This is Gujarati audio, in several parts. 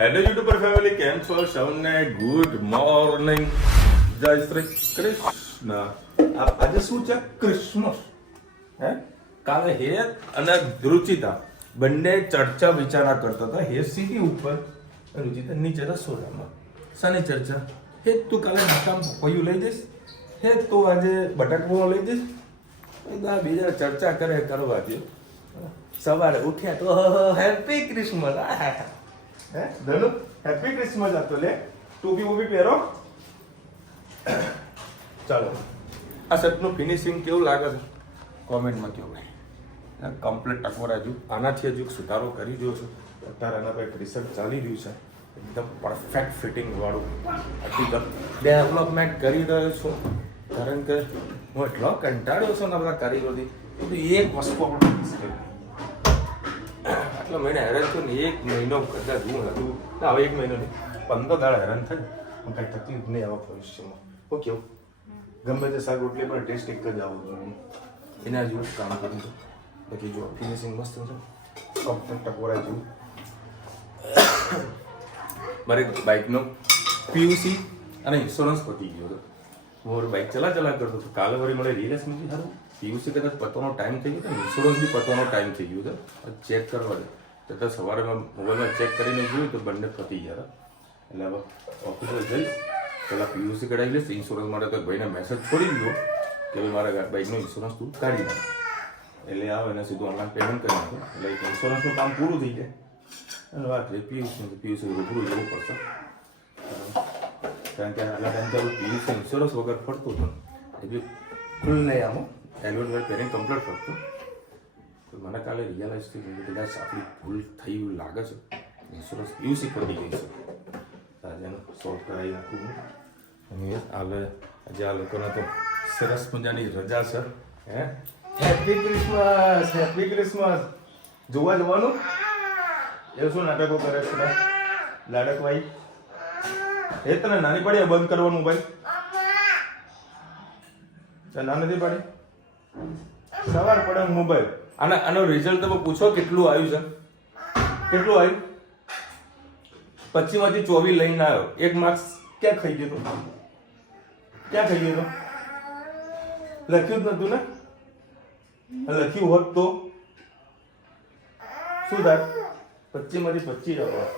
હેલો યુટ્યુબર ફેમિલી, કેમ છો સૌને? ગુડ મોર્નિંગ, જય શ્રી કૃષ્ણ. આજે શું છે? ક્રિસમસ. હે કાલે હેત અને રુચિતા બંને ચર્ચા વિચારણા કરતા હતા. હેત સીધી ઉપર, રુચિતા નીચે રસોડામાં. શાની ચર્ચા? હેત તું કાલે નાકામ પપૈયું લઈ જઈશ? હેત તું આજે બટાકું લઈ જઈશ? બીજા ચર્ચા કરવા દે. સવારે ઉઠ્યા તો હેપી ક્રિસમસ. હે ધનુ, હેપી ક્રિસમસ આપતો લે. ટોપી વોપી પહેરો. ચાલો, આ શર્ટનું ફિનિશિંગ કેવું લાગે છે કોમેન્ટમાં કહો ભાઈ. કમ્પ્લીટ ટકોરા હજુ આનાથી હજુ સુધારો કરી દો છો. અત્યારે આના પર એક રિસર્ચ ચાલી રહ્યું છે, એકદમ પરફેક્ટ ફિટિંગ વાળું હકીકત ડેવલપમેન્ટ કરી રહ્યો છું. કારણ કે હું એટલો કંટાળ્યો છું ને બધા કારીગરોથી. એક વસ્તુ આપણે ફિક્સ કરી આટલો મહિને હેરાન થયો ને. 1 મહિનો કદાચ હું હતું ના, હવે 1 મહિનો નહીં, 15 દાડા હેરાન થાય. હું કાંઈ તકલીફ નહીં આવે ભવિષ્યમાં. હું કેવું ગમે તે શાક રોટલી પણ ટેસ્ટ એક જ આવું જોઈએ. એના જેવું કામ કરું છું. બાકી જો ફિનિશિંગ મસ્ત છે, કમ્પ્લીટ ટકોરા જેવું. મારી બાઇકનો પીયુસી અને ઇન્સ્યોરન્સ પતી ગયો હતો. હું બાઇક ચલા કરતો હતો. કાલે વળી મળે રિલેક્સ નથી સારું. પીયુસી કદાચ પતવાનો ટાઈમ થઈ ગયો, ઇન્સ્યોરન્સ બી પતવાનો ટાઈમ થઈ ગયો હતો. ચેક કરવા દે તો સવારે મેં મોબાઈલમાં ચેક કરીને જોયું તો બંને પતી ગયા હતા. એટલે હવે ઓફિસે જઈશ, પહેલાં પીયુસી કઢાવી લઈશ. ઇન્સ્યોરન્સ માટે તો ભાઈને મેસેજ છોડી દીધો કે ભાઈ મારા બાઇકનો ઇન્સ્યોરન્સ તું કાઢી નાખ. એટલે આવે એને સીધું ઓનલાઈન પેમેન્ટ કરી નાખો. એટલે ઇન્સ્યોરન્સનું કામ પૂરું થઈ જાય. અને વાત રહી પીયુસી રૂબરૂ જવું પડશે. કારણ કે આટલા ટાઈમ તો પીયુસી ઇન્સ્યોરન્સ વગર ફરતું હતું. એ બી ખુલ્લ નહીં આમાં હેલ્મેટ વેલ પહેરીને કમ્પ્લીટ ફરતું. તો મને કાલે રિયલાઇઝ થઈ ગયું કે કદાચ આપણી ભૂલ થઈ એવું લાગે છે. ઇન્સ્યોરન્સ પીયુસી પડી ગઈ છે. આજે એનું સોલ્વ કરાવી નાખું હું. અને આજે આ લોકોને તો સરસ મજાની રજા છે. હે હેપી ક્રિસમસ, હેપી ક્રિસમસ. જોવા જવાનું એવું શું નાટકો કરે છે લાડકભાઈ? એ તને નાની પડી બંધ કરવાનું ભાઈ? ના નથી પાડી. સવાર પડે મોબાઈલ. આનો રિઝલ્ટ તમે પૂછો કેટલું આવ્યું છે? કેટલું આવ્યું? 25 માંથી 24 લઈને આવ્યો. 1 માર્ક્સ ક્યાં ખાઈ ગયો? ક્યાં ખાઈ ગયો? લખ્યું જ નતું ને? લખ્યું હોત તો શું થાય? 25 માંથી 25 આવવા.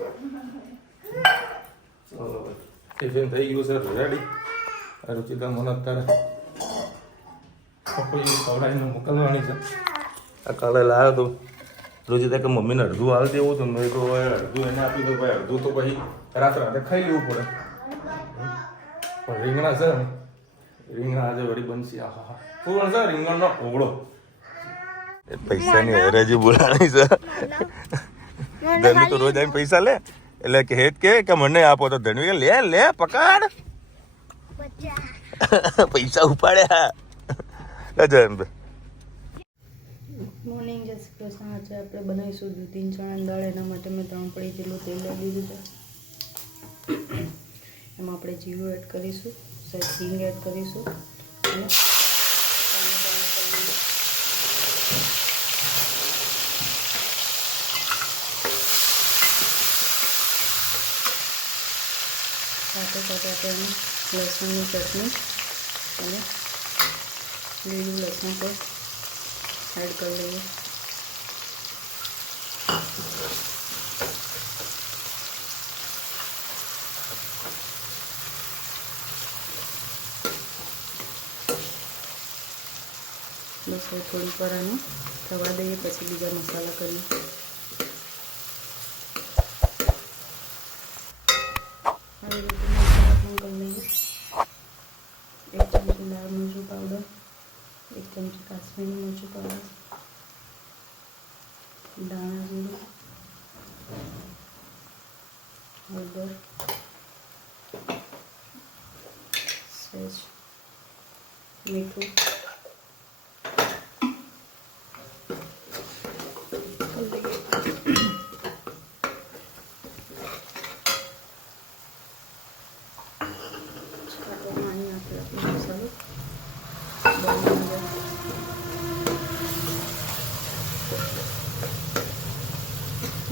ટિફિન થઈ ગયું છે રેડી. રુચિતા મને અત્યારે પપૈયું ખવડાવીને મોકલવાની છે. આ કાલે લાવ્યો તો રુચિતા કે મમ્મીને અડધું હાલ દેવું તો મેં તો અડધું એને આપી દો ભાઈ. અડધું તો પછી રાત્રે ખાઈ લેવું પડે. પણ રીંગણા છે, રીંગણા આજે વળી બનશે. આહા પૂરણ છે રીંગણનો ઓગળો. એ પૈસાની હરાજી બોલાણી છે. ધનુ તો રોજ આવીને પૈસા લે. એટલે કે હેત કે મને આપો તો ધનુ કે લે લે પકડ. પૈસા ઉપાડ્યા. મોર્નિંગ જય શ્રી કૃષ્ણ. આજે આપણે બનાવીશું દૂધીન ચણાની દાળ. એના માટે મેં 3 પડી જેટલું તેલ લઈ લીધું છે. એમાં આપણે જીરું એડ કરીશું, સહેજ હિંગ એડ કરીશું અને સાથે સાથે આપણે લસણની ચટણી અને લીલું લસણ પણ એડ કરી લઈએ. બસ હવે થોડીક વાર આને થવા દઈએ, પછી બીજા મસાલા કરીએ. આવી રીતે મસાલા પણ કરી લઈએ. 1 ચમચી લાલ મરચું પાવડર, 1 ચમચી કાશ્મીરી મરચું પાવડર, દાણા જીરું, હળદર, સહેજ મીઠું, મસાલો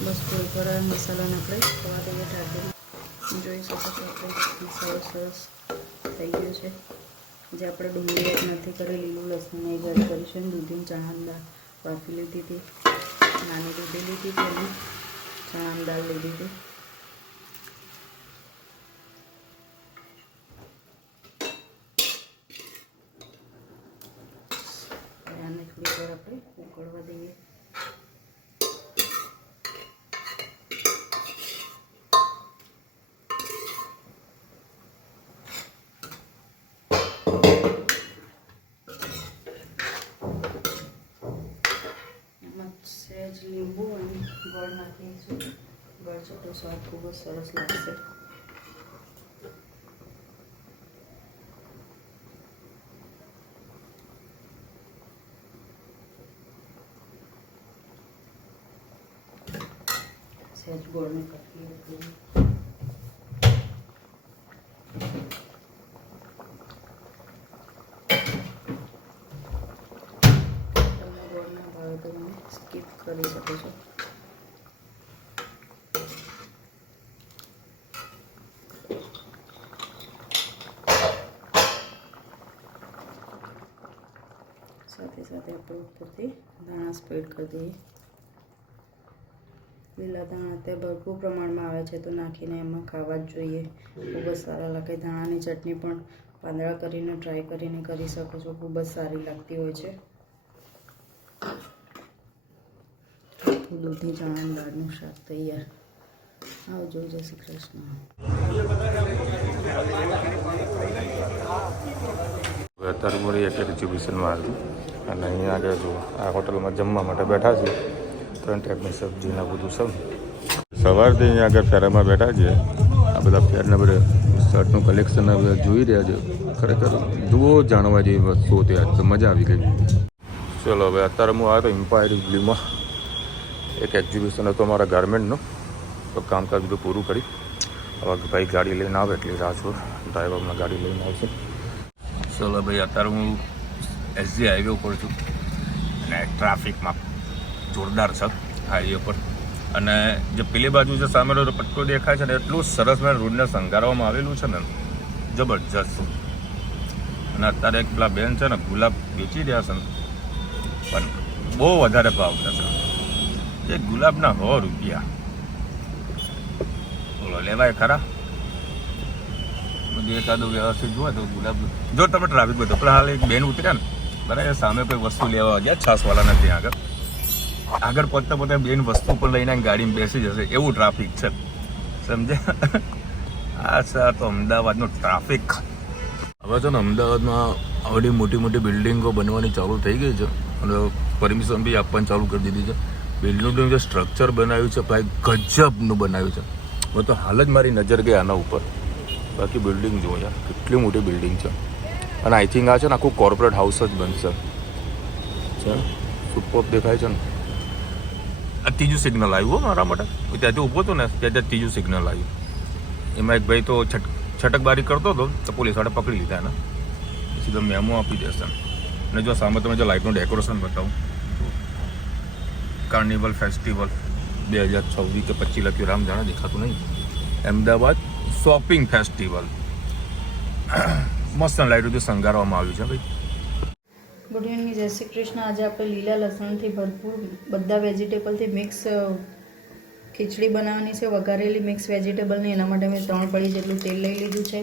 બસ કોઈ પર મસાલાને આપણે થવા દઈએ. જોઈ શકો છો આપણે સરસ સરસ થઈ ગયું છે. જે આપણે ડુંગળી એડ નથી કરી, લીલું લસણ એ એડ કરીશું. દૂધીની ચણાની દાળ બાફી લીધી હતી, નાની દૂધી લીધી હતી અને ચણાની દાળ લીધી હતી. આને થોડી વાર આપણે ઉકળવા દઈએ. સહેજ લીંબુ અને ગોળ નાખીશું. ગોળ છૂટો સ્વાદ ખૂબ જ સરસ લાગશે. સહેજ ગોળને કટકી રાખીએ. તમે સ્કીપ કરી શકો છો. સાથે સાથે આપણે ઉપરથી ધાણા સ્પ્રેડ કરી દઈએ. લીલા ધાણા તે ભરપૂર પ્રમાણમાં આવે છે તો નાખીને એમાં ખાવા જ જોઈએ. ખૂબ જ સારા લાગે. ધાણાની ચટણી પણ પાંદડા કરીને ટ્રાય કરીને કરી શકો છો. ખૂબ જ સારી લાગતી હોય છે. દૂધી ચણાની દાળનું શાક તૈયાર. આવજો. જય શ્રી કૃષ્ણ. અત્યારે મોરી એક એક્ઝિબિશનમાં આવ્યું અને અહીંયા આગળ જો આ હોટલમાં જમવા માટે બેઠા છીએ. 3 ટાઈપની સબ્જીના બધું સબ સવારથી અહીંયા આગળ ફેરામાં બેઠા છીએ. આ બધા ફેરના બધા શર્ટનું કલેક્શન બધા જોઈ રહ્યા છે. ખરેખર જુઓ, જાણવા જેવી વસ્તુઓ ત્યાં તો મજા આવી ગઈ. ચલો હવે અત્યારે હું આવ્યો તો એમ્પાયર વ્યુમાં. એક એક્ઝિબિશન હતો અમારા ગાર્મેન્ટનું, તો કામકાજ બધું પૂરું કરી હવે ભાઈ ગાડી લઈને આવે એટલે રાહ છું. ડ્રાઈવરમાં ગાડી લઈને આવશે. ચલો ભાઈ, અત્યારે હું એસજી હાઈવે ઉપર છું અને ટ્રાફિકમાં જોરદાર છે હાઈવે પર. અને જે પેલી બાજુ જે સામેનો પટ્ટો દેખાય છે ને, એટલું સરસ મેં રોડને શણગારવામાં આવેલું છે ને, જબરજસ્ત. અને અત્યારે એક પેલા બેન છે ને ગુલાબ વેચી રહ્યા છે ને, પણ બહુ વધારે ભાવ થશે. એક ગુલાબના 100 રૂપિયા. બોલો લેવાય ખરા? બધું એકાદું વ્યવસ્થિત જુઓ તો ગુલાબ. જો તમે ટ્રાફિક બધો પેલા હાલ એક બેન ઉતર્યા ને બરાબર, સામે કોઈ વસ્તુ લેવા ગયા છાસવાળાના ત્યાં આગળ પહોંચતા પોતે બેન વસ્તુ પર લઈને ગાડીમાં બેસી જશે, એવું ટ્રાફિક છે. સમજે? આ છે તો અમદાવાદનો ટ્રાફિક. હવે છે ને અમદાવાદમાં આવડી મોટી મોટી બિલ્ડિંગો બનવાની ચાલુ થઈ ગઈ છે અને પરમિશન બી આપવાની ચાલુ કરી દીધી છે. બિલ્ડિંગનું જે સ્ટ્રક્ચર બનાવ્યું છે ભાઈ ગજબનું બનાવ્યું છે. હવે તો હાલ જ મારી નજર ગઈ આના ઉપર. બાકી બિલ્ડિંગ જુઓ યાર, કેટલી મોટી બિલ્ડિંગ છે. અને આઈ થિંક આ છે ને આખું કોર્પોરેટ હાઉસ જ બનશે. સુપર દેખાય છે ને. આ ત્રીજું સિગ્નલ આવ્યું મારા માટે. ત્યાંથી ઊભો હતો ને ત્યાં ત્રીજું સિગ્નલ આવ્યું. એમાં એક ભાઈ તો છટકબારી કરતો હતો તો પોલીસવાળા પકડી લીધા એને. સીધો મેમો આપી દેશે. અને જો સામે તમે જો લાઇટનું ડેકોરેશન બતાવું, કાર્નિવલ ફેસ્ટિવલ 2026 કે 25 લખ્યું, રામ જાણે દેખાતું નહીં. Ahmedabad shopping festival. મસ્ત લાઇટોથી શણગારવામાં આવ્યું છે ભાઈ. ગુડ ઇવનિંગ, જય શ્રી કૃષ્ણ. આજે આપણે લીલા લસણથી ભરપૂર બધા વેજીટેબલથી મિક્સ ખીચડી બનાવવાની છે, વઘારેલી મિક્સ વેજીટેબલની. એના માટે મેં 3 પડી જેટલું તેલ લઈ લીધું છે.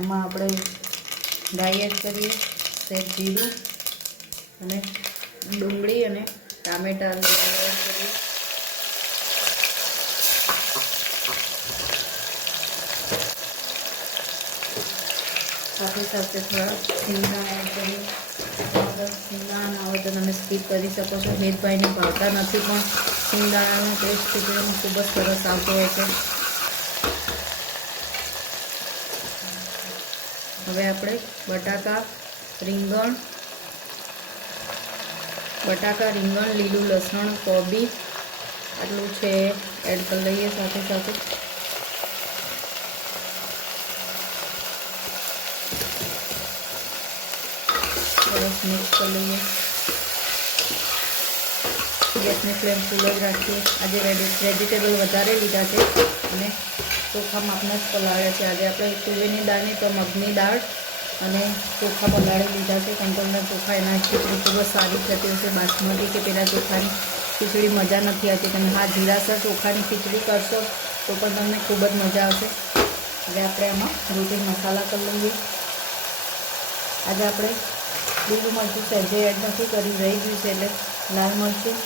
એમાં આપણે રાઈ એડ કરીએ, સહેજ જીરું અને ડુંગળી અને ટામેટાં એડ કરીએ. સાથે સાથે થોડા સિંગદાણા એડ કરીએ. સિંગદાણા ના હોય તો તમે સ્કીપ કરી શકો છો. હેતભાઈને ભાવતા નથી, પણ સિંગદાણાનો ટેસ્ટ ખીચડીમાં ખૂબ જ સરસ આવતો હોય છે. હવે આપણે બટાકા, રીંગણ, લીલું લસણ, કોબી આટલું છે એડ કરી લઈએ. સાથે સાથે સરસ મિક્સ કરી લઈએ. ગેસની ફ્લેમ ફૂલ જ રાખીએ. આજે વેજીટેબલ વધારે લીધા છે અને ચોખા માપના જ પલાળ્યા છે. આજે આપણે તુવેરની દાળ નહીં તો મગની દાળ અને ચોખા પલાળી લીધા છે. કંટ્રોલના ચોખા એના ખીચડી ખૂબ જ સારી થતી હશે. બાસમતી કે પેલા ચોખાની ખીચડી મજા નથી આવતી. તમે હા જીરાસર ચોખાની ખીચડી કરશો તો પણ તમને ખૂબ જ મજા આવશે. હવે આપણે આમાં રોટી મસાલા કરી લઈએ. આજે આપણે લીલું મરચું સહેજે એડ નથી કરી, રહી ગયું છે એટલે લાલ મરચું.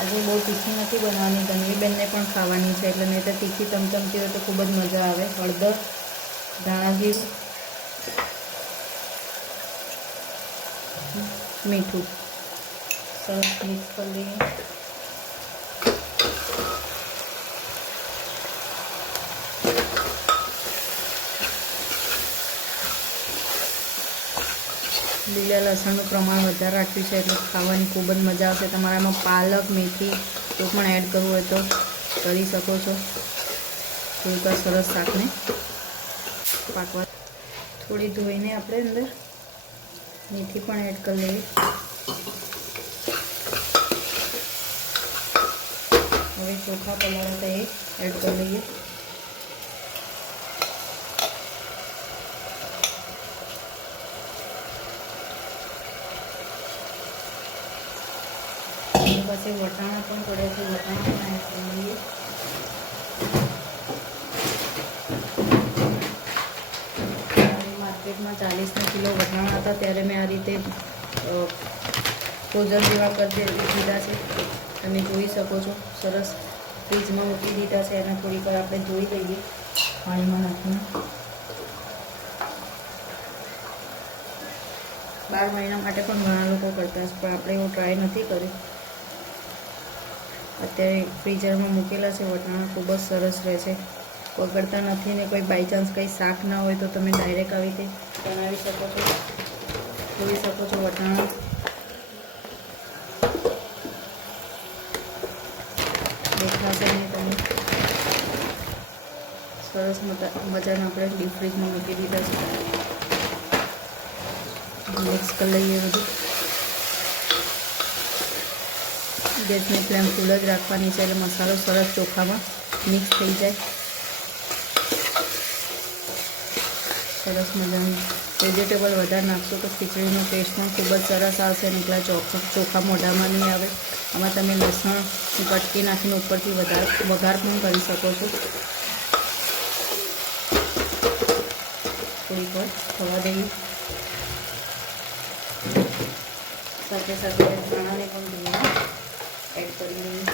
આજે બહુ તીખી નથી બનાવવાની, ધનવીબેનને પણ ખાવાની છે એટલે નહીં તો તીખી ચમચમતી હોય તો ખૂબ જ મજા આવે. હળદર, ધાણા જીરું, મીઠું સરસ મિક્સ કરી લઈએ. લીલા લસણનું પ્રમાણ વધારે રાખ્યું છે એટલે ખાવાની ખૂબ જ મજા આવશે. તમારામાં પાલક, મેથી તો પણ એડ કરવું હોય તો કરી શકો છો. થોડીક સરસ શાકને પાકવા થોડી ધોઈને આપણે અંદર મેથી પણ એડ કરી લઈએ. હવે ચોખા પલાળ્યા એ એડ કરી લઈએ. પછી વટાણા પણ પડે છે, વટાણા પણ એડ કરી લઈએ. માર્કેટમાં 40 કિલો વટાણા હતા ત્યારે મેં આ રીતે ફ્રોઝન જેવા કરી દીધા છે. તમે જોઈ શકો છો. સરસ ફ્રીજમાં મૂકી દીધા છે. એને થોડીક વાર આપણે ધોઈ લઈએ પાણીમાં નાખીને. 12 મહિના માટે પણ ઘણા લોકો કરતા હશે, પણ આપણે એવું ટ્રાય નથી કર્યું. અત્યારે ફ્રીઝરમાં મૂકેલા છે વટાણા, ખૂબ જ સરસ રહે છે, બગડતા નથી. ને કોઈ બાય ચાન્સ કંઈ શાક ના હોય તો તમે ડાયરેક્ટ આવી રીતે બનાવી શકો છો. જોઈ શકો છો વટાણા દેખાશે નહીં તમે. સરસ મજાના આપણે ડીપ ફ્રીજમાં મૂકી દીધા છે. મિક્સ કરી લઈએ બધું. ગેસની ફ્લેમ ફૂલ જ રાખવાની છે એટલે મસાલો સરસ ચોખામાં મિક્સ થઈ જાય. સરસ મજાનું વેજીટેબલ વધારે નાખશો તો ખીચડીનો ટેસ્ટ પણ ખૂબ જ સરસ આવશે અને એકલા ચોખા મોઢામાં નહીં આવે. આમાં તમે લસણ કટકી નાખીને ઉપરથી વઘાર પણ કરી શકો છો. થોડીક વાર થવા દઈએ. સાથે સાથે ધાણાને પણ ધોઈને એડ કરી લઈએ.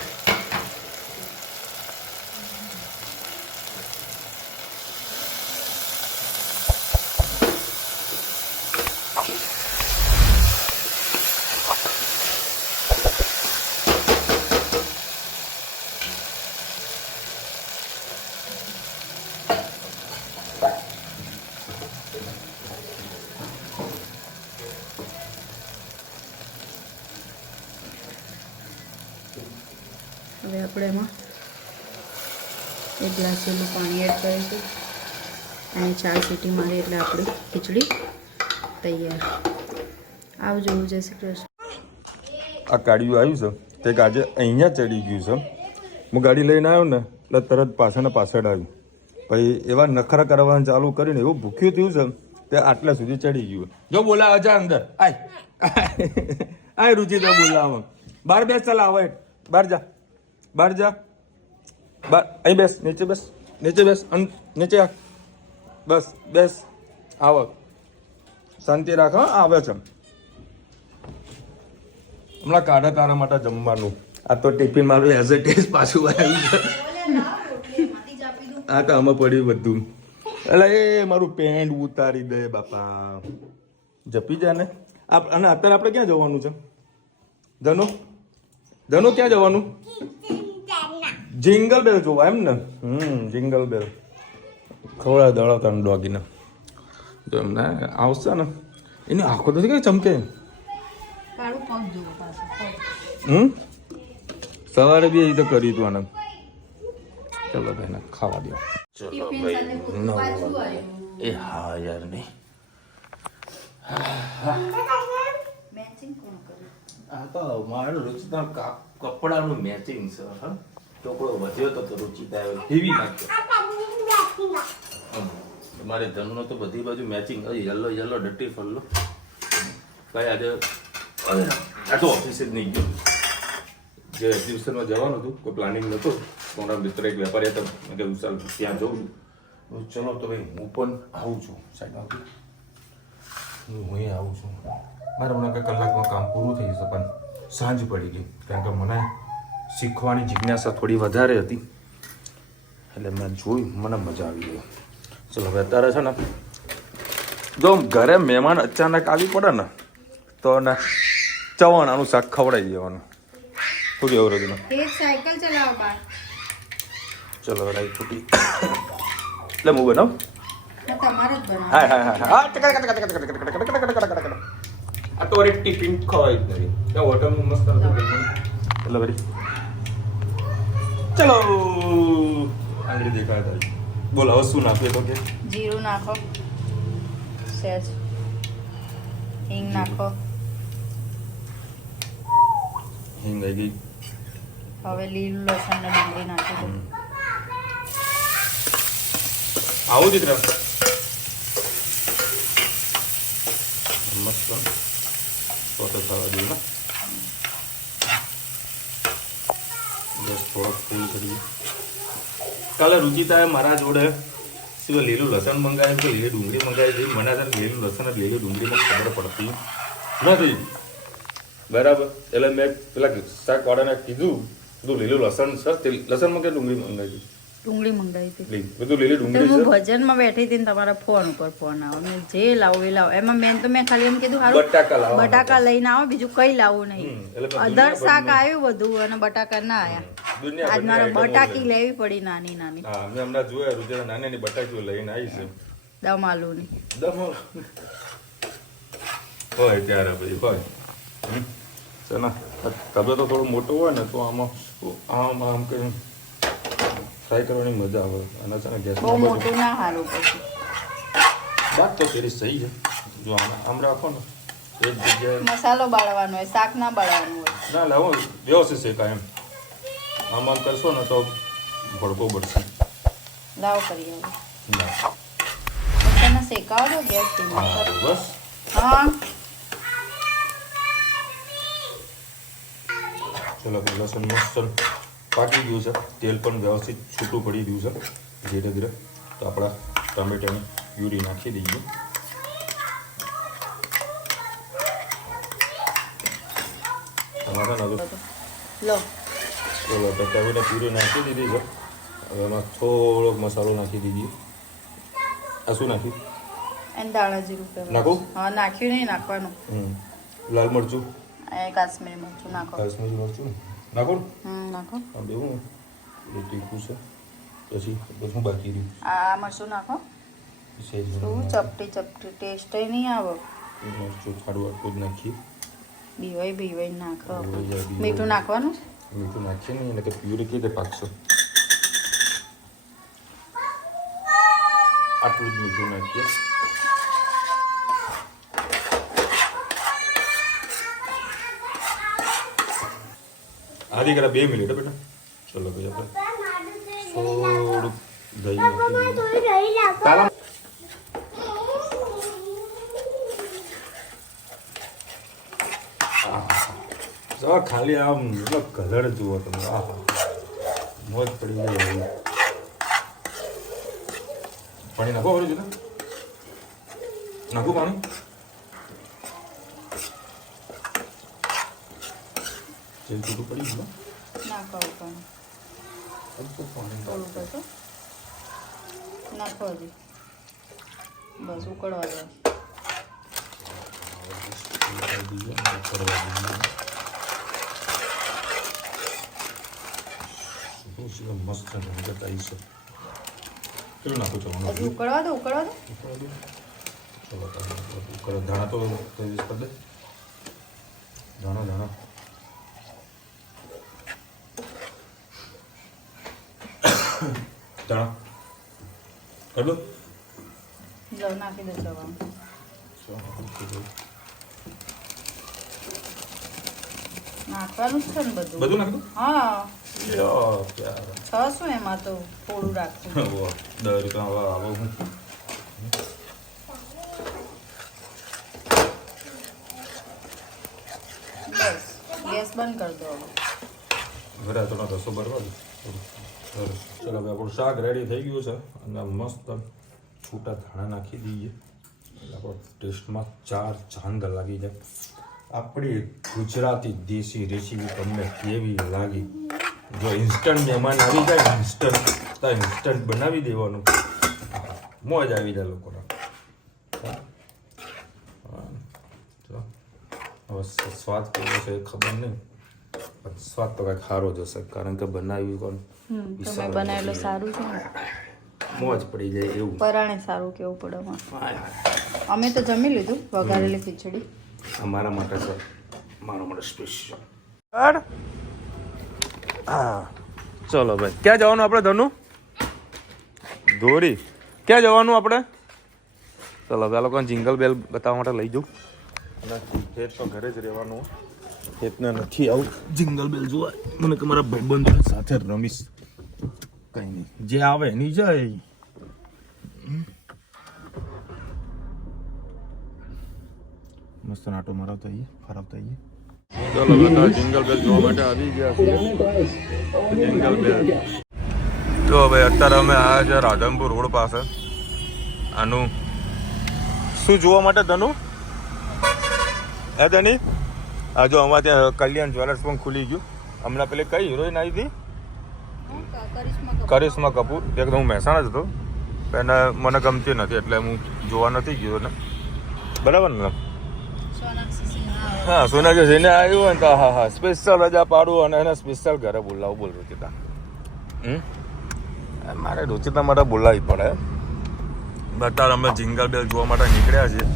હવે આપણે એમાં 1 ગ્લાસ જેટલું પાણી એડ કરીશું અને 4 સીટી મારી એટલે આપણી ખીચડી તૈયાર. આવજો. જય શ્રી કૃષ્ણ. આ ગાડીયું આવ્યું છે તે આજે અહીંયા ચડી ગયું છે. હું ગાડી લઈને આવ્યો ને એટલે તરત પાછળ આવ્યું. પછી એવા નખરા કરવાનું ચાલુ કરીને એવું ભૂખ્યું થયું છે તે આટલા સુધી ચડી ગયું. જો બોલાવે જા અંદર આય આય રુચિ તો બોલાવે. બહાર બેસ, ચાલ આવે બહાર જા, બહાર જા, બહાર અહીં બેસ, નીચે બેસ, નીચે બેસ, નીચે આ બસ બેસ. આવો શાંતિ રાખ. હા આવે છે હમણાં કાઢા તારા માટે જમવાનું. આ તો ટિફિન મારું એઝ એ ટેસ્ટ પાછું આવ્યું છે. આ તો આમાં પડ્યું બધું. એટલે એ મારું પેન્ટ ઉતારી દે બાપા, જપી જાય ને. અને અત્યારે આપણે ક્યાં જવાનું છે? ધનુ ક્યાં જવાનું? જિંગલ બેલ જોવા એમ ને? જિંગલ બેલ ખવડા દળો તને ડોગીને. જો એમને આવશે ને એની આંખો તો કઈ ચમકે. સવારે બી એ તો કર્યું હતું આને. ચલો ભાઈ ખાવા દો. ચલો ભાઈ એ હા યાર નહીં. આ તો મારું રુચિતા કપડાનું મેચિંગ છે. હા ટોકળો વધ્યો તો રુચિતા ટીવી નાખ્યો. મારે ધનનો તો બધી બાજુ મેચિંગ યલો યલો ડટ્ટી ફરલો કઈ આજે આ તો ઓફિસે જ નહીં ગયો. જે એક્ઝિબિશનમાં જવાનું હતું કોઈ પ્લાનિંગ નહોતું. મારા મિત્ર એક વેપારી હતા મેં કીધું ચાલ ત્યાં જઉં છું. ચલો તો ભાઈ હું પણ આવું છું. સાઈડ આવતી હું અહીં આવું છું. મારે હમણાં કંઈ કલાકમાં કામ પૂરું થઈ જશે પણ સાંજ પડી ગઈ કારણ કે મને શીખવાની જિજ્ઞાસા થોડી વધારે હતી એટલે મેં જોયું મને મજા આવી ગઈ. ચલો હવે અત્યારે છે ને જો ઘરે મહેમાન અચાનક આવી પડે ને તો ને ચવાણાનું શાક ખવડાવી દેવાનું. શું કેવું રજૂ? એક સાયકલ ચલાવો બાર. ચલો રાઈ ફૂટી એટલે હું બનાવ. તમારે જ બનાવો. હા હા હા હા આ તો એક ટિફિન ખવાય જ નહીં. ત્યાં હોટલનું મસ્ત એટલે વળી ચલો આગળ દેખાય. બોલ હવે શું નાખીએ તો કે જીરું નાખો, સહેજ હિંગ નાખો. હિંગ આવી ગઈ. હવે લીલું લસણ ને ડુંગળી નાખી દો. આવું દીકરા મસ્ત સોતે થવા દઉં ને બસ થોડોક ફૂલ કરીએ. કાલે રુચિતાએ મારા જોડે શું લીલું લસણ મંગાવ્યું કે લીલી ડુંગળી મંગાવી. મને અત્યારે લીલું લસણ અને લીલી ડુંગળીમાં ખબર પડતી નથી બરાબર. એટલે મેં પેલા શાકવાળાને કીધું બધું લીલું લસણ સર લસણ મંગાવી ડુંગળી મંગાવી ડુંગળી મંગાવી હતી. બધું લીલી તો ડુંગળી હું છે. ભજનમાં બેઠી હતી ને તમારા ફોન ઉપર ફોન આવ્યો. મેં જે લાવો એ લાવો. એમાં મેં ખાલી એમ કીધું હારું બટાકા લાવો. બટાકા લઈને આવો, બીજું કઈ લાવવું નહીં. એટલે બધું અધર શાક આવ્યું બધું અને બટાકા ના આવ્યા. દુનિયા આજ મારે બટાકી લેવી પડી નાની નાની. હા મેં હમણાં જોયા રુચિતા નાની નાની બટાકીઓ લઈને આવી છે. દમ આલુની. હોય ત્યારે ભાઈ હોય ચના તબે તો થોડું મોટું હોય ને તો આમાં આમ આમ કરીને ફ્રાય કરવાની મજા આવે. અને છે ને ગેસ બહુ મોટું ના હારું પછી. વાત તો તેરી સહી છે. જો આમ રાખો ને એક જગ્યાએ મસાલો બાળવાનો હોય, શાક ના બાળવાનું હોય. ના લાવો વ્યવસ્થિત શેકાય એમ. આમ આમ કરશો ને તો ભડકો બળશે. લાવો કરી આવે. ના તને શેકાવો દો ગેસ ધીમો હા કરો. બસ હા ચલો લસણ મસ્ત પાકી ગયું છે. તેલ પણ વ્યવસ્થિત છૂટું પડી ગયું છે ધીરે ધીરે. તો આપણા ટમેટાની પ્યુરી નાખી દઈએ. તમારે ને લો ચલો તો ટમેટા પ્યુરી નાખી દીધી છે. હવે એમાં થોડોક મસાલો નાખી દીધી. આ શું નાખ્યું? એને દાણા જીરું કહેવાય. નાખું? હા નાખ્યું નહીં, નાખવાનું. લાલ મરચું એ કાશ્મીરી મરચું નાખો. કાશ્મીરી મરચું નાખો ને નાખો. આ બેવું એ તીખું છે. પછી બધું બાકી રહ્યું આ મરચું નાખો. સહેજ શું ચપટી ચપટી ટેસ્ટ નહીં આવે. મરચું થાળું આટલું જ નાખીએ. બીવાઈ નાખો. બીવાઈ જાય. મીઠું નાખવાનું. મીઠું નાખીએ ને એટલે કે પ્યુરી કઈ રીતે પાકશો. આટલું જ મીઠું નાખીએ. આધી કરા 2 મિનિટ બેટા. ચલો ભાઈ આપણે થોડું દહીં નાખી દઈએ. ખાલી આમ કલર જુઓ તમે. આહા મોજ પડી ગઈ. પાણી નાખો હવે જુદા નાખું પાણી. તેલ છૂટું પડી ગયું. નાખો પણ પાણી થોડું કરશો. નાખો હજી. બસ ઉકળવા દો. મસ્ત બતાવી છે. કેટલું નાખું છો? હજી ઉકળવા દો. ચલો ઉકળો. ધાણા તો કરી દે. ધાણા ધાણા કરી દો. લો નાખી દો ચવા. નાખવાનું જ છે ને બધું. બધું નાખી દો. હા યો પ્યાર 6 શું એમાં તો થોડું રાખવું. વો દર કા આવો હું બસ ગેસ બંધ કરી દો હવે. ઘરે તો ના તો બરવા દો સરસ. ચલો હવે આપણું શાક રેડી થઈ ગયું છે અને મસ્ત છૂટા ધાણા નાખી દઈએ એટલે આપણો ટેસ્ટમાં 4 ચાંદ લાગી જાય. આપણી ગુજરાતી દેશી રેસીપી તમને કેવી લાગી? જો ઇન્સ્ટન્ટ મહેમાન આવી જાય ઇન્સ્ટન્ટ બનાવી દેવાનું, મોજ આવી જાય લોકોને. હવે સ્વાદ કેવો છે ખબર નહીં, પણ સ્વાદ તો કંઈક સારો જ હશે કારણ કે બનાવ્યું કોણ તમે બનાવેલું સારું છે ને, મોજ પડી જાય એવું. પરાણે સારું કેવું પડે એમાં. અમે તો જમી લીધું વઘારેલી ખીચડી. અમારા માટે છે, મારા માટે સ્પેશિયલ. હા ચલો ભાઈ, ક્યાં જવાનું આપણે ધનુ? દોરી ક્યાં જવાનું આપણે? ચલો હવે આ લોકોને જિંગલ બેલ બતાવવા માટે લઈ જાઉં. અને ખેત તો ઘરે જ રહેવાનું, ખેતને નથી આવું જિંગલ બેલ જોવા. મને કે મારા ભાઈબંધો સાથે રમીશ, કંઈ નહીં જે આવે એની જાય. મસ્ત નાટો મરાવતા આવીએ, ફરાવતા આવીએ. ચલો બધા જિંગલ બેલ જોવા માટે આવી ગયા છીએ. જિંગલ બેલ જો ભાઈ અત્યારે અમે આવ્યા છે રાધનપુર રોડ પાસે. આનું શું જોવા માટે ધનુ? હે ધની? આ જો અમારે ત્યાં કલ્યાણ જ્વેલર્સ પણ ખુલી ગયું. હમણાં પેલી કઈ હિરોઈન આવી હતી? કરિશ્મા કપૂર. એક તો હું મહેસાણા જ હતો, એને મને ગમતી નથી એટલે હું જોવા નથી ગયો ને. બરાબર ને? હા સોનાક્ષી સિંહને આવ્યું હોય ને તો હા હા સ્પેશિયલ રજા પાડું અને એને સ્પેશિયલ ઘરે બોલાવું. બોલ રુચિતા, મારે રુચિતા મારે બોલાવવી પડે. અત્યારે અમે જિંગલ બેલ જોવા માટે નીકળ્યા છીએ,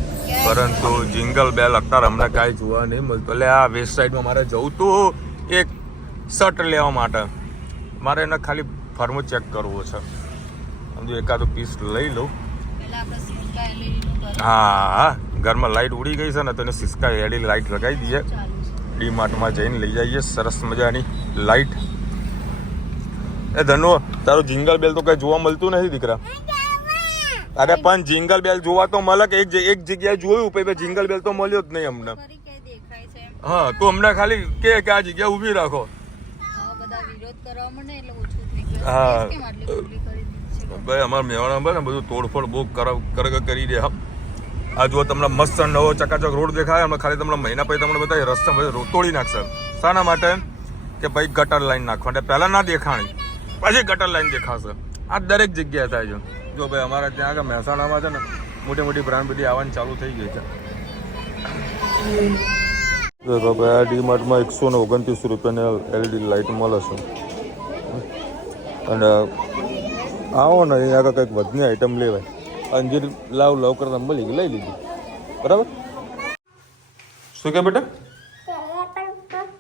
પરંતુ જિંગલ બેલ અત્યારે અમને કાંઈ જોવા નહીં મળતું. એટલે આ વેસ્ટ સાઈડમાં મારે જવું તું એક શર્ટ લેવા માટે. મારે એને ખાલી ફર્મ ચેક કરવો છે. સમજો એકાદો પીસ લઈ લઉં. હા ઘરમાં લાઇટ ઉડી ગઈ છે ને તો એને સિસ્કા એડી લાઇટ લગાવી દઈએ. ડીમાર્ટમાં જઈને લઈ જઈએ સરસ મજાની લાઇટ. એ ધનો તારું જિંગલ બેલ તો કઈ જોવા મળતું નથી દીકરા. અરે પણ જિંગલ બેલ જોવા તો મળે કે એક જગ્યાએ જોયું પછી જિંગલ બેલ તો મળ્યો જ નહીં અમને. હા તો અમને ખાલી કે આ જગ્યા ઊભી રાખો. હા ભાઈ અમારા મેવાડા ને બધું તોડફોડ બહુ કરી દે. આ જો તમને મસ્ત નવો ચકાચક રોડ દેખાય અમે ખાલી તમને મહિના પછી તમને બતાવીએ રસ્તા બધું તોડી નાખશે. શાના માટે? કે ભાઈ ગટર લાઈન નાખવા માટે. પહેલાં ના દેખાણી પછી ગટર લાઈન દેખાશે. આ દરેક જગ્યાએ થાય છે. જો ભાઈ અમારા ત્યાં આગળ મહેસાણામાં છે ને મોટી મોટી બ્રાન્ડ બધી આવવાની ચાલુ થઈ ગઈ છે. જો ભાઈ આ ડીમાર્ટમાં 129 રૂપિયાની એલઈડી લાઇટ મળે છે. અને આવો ને અહીંયા આગળ કંઈક વધની આઈટમ લેવાય. અંજીર લાવ કરતા મળી ગઈ, લઈ લીધી. બરાબર? શું કે બેટા?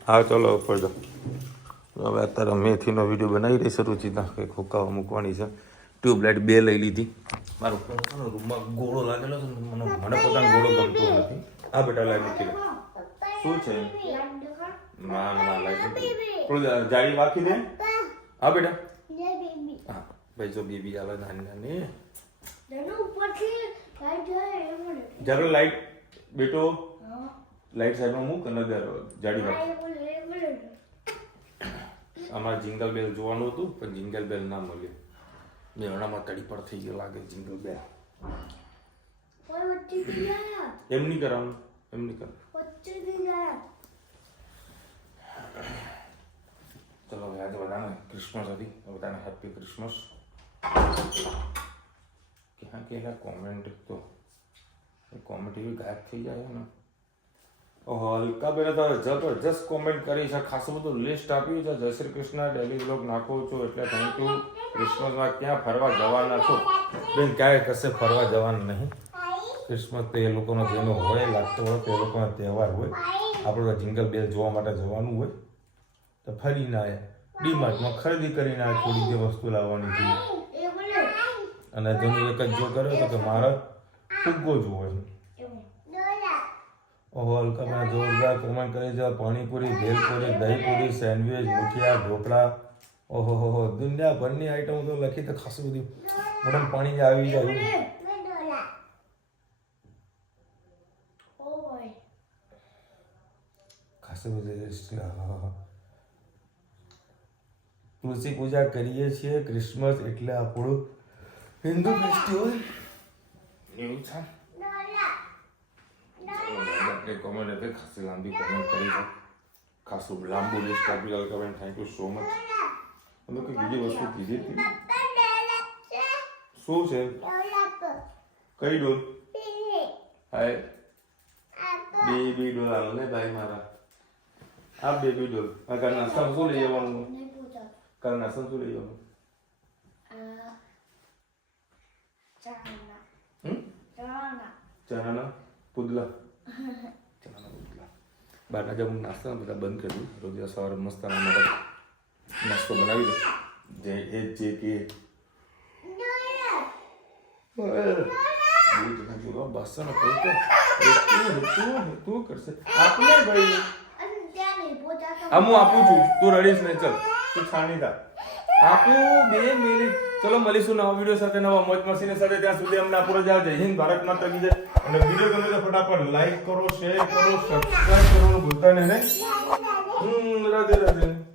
હા ચલો ઉપર જાઓ. હવે અત્યારે મેથીનો વિડીયો બનાવી રહી છે રુચિતા, કંઈક હુકાવા મૂકવાની છે. ટ્યુબલાઇટ 2 લઈ લીધી. મારો રૂમમાં ગોળો લાગેલો છે મને પોતાનો ગોળો ગમતો નથી. હા બેટા લાઈટ મૂકી દે. શું છે? ના ના લાઈટ થોડું જાળી વાંકી દે. હા બેટા. હા ભાઈ જો બેબી આવે નાની નાની. જરા લાઈટ બેટો લાઈટ સાઈડમાં મૂક અને જાડી રાખ. અમારે જિંગલ બેલ જોવાનું હતું પણ જિંગલ બેલ ના મળ્યું. મેવણામાં તડી પર થઈ ગયો લાગે જિંગલ બેલ. એમ નહીં કરવાનું, એમ નહીં કરવાનું. ચલો હવે આજે બધાને ક્રિસમસ હતી, બધાને હેપી ક્રિસમસ. ક્યાં કેલા કોમેન્ટ તો કોમેન્ટ એવી ગાયબ થઈ જાય ને. ઓહો હલકા બેને તો જબરજસ્ત કોમેન્ટ કરી છે, ખાસું બધું લિસ્ટ આપ્યું છે. જય શ્રી કૃષ્ણ, ડેલી વ્લોગ નાખો છો એટલે થેન્ક યુ. ક્રિસમસમાં ક્યાં ફરવા જવાના છો? બેન ક્યાંય કશે ફરવા જવાનું નહીં. ક્રિસમસ તો એ લોકોનો જેનો હોય લાગતો હોય તો એ લોકોનો તહેવાર હોય. આપણે તો જિંગલ બેલ જોવા માટે જવાનું હોય તો ફરીને આવ્યા, ડીમાર્ટમાં ખરીદી કરીને આવ્યા, થોડી જે વસ્તુ લાવવાની હતી. અને તેનું એક જ જો કર્યો તો કે મારે ફુગ્ગો જોવો છે. ઓહો અલકામાં જોરદાર કોમેન્ટ કરી છે. પાણીપુરી, ભેલપુરી, દહીંપુરી, સેન્ડવિચ, મુઠિયા, ઢોકળા, ઓહો હો હો દુનિયાભરની આઈટમ તો લખી તો ખાસું બધું મોઢામાં પાણી જ આવી જાય ખાસું બધું તુલસી પૂજા કરીએ છીએ ક્રિસમસ એટલે આપણું હિન્દુ ફેસ્ટિવલ એવું છે આપણે કોમેન્ટ હતી ખાસી લાંબી કોમેન્ટ કરી છે ખાસું લાંબુ લિસ્ટ આપી comment thank you so much અમે કોઈ બીજી વસ્તુ કીધી હતી શું છે કઈ ડોલ હાય બેબી ડોલ આલો ને ભાઈ મારા આ બેબી ડોલ આ કાલ નાસ્તા શું લઈ જવાનું કાલ નાસ્તા શું લઈ જવાનું ચણાના પુદલા ચણાના પુદલા બહારના જે હું નાસ્તા બધા બંધ કરી દઉં રોજ સવારે મસ્ત માટે નાસ્તો બનાવી દો જે એ જે કે બાસણ તું કરશે આપને ભાઈ આ હું આપું છું તું રડીશ નહીં ચલ તું છાણી થા આપું 2 મિનિટ ચલો મળીશું નવા વિડીયો સાથે નવા મોજ મસ્તીની સાથે ત્યાં સુધી અમને આપણો જય હિન્દ ભારત માતા કી જય અને વિડીયો ગમે તો ફટાફટ લાઈક કરો શેર કરો સબસ્ક્રાઇબ કરવાનું ભૂલતા નહીં ને રાધે રાધે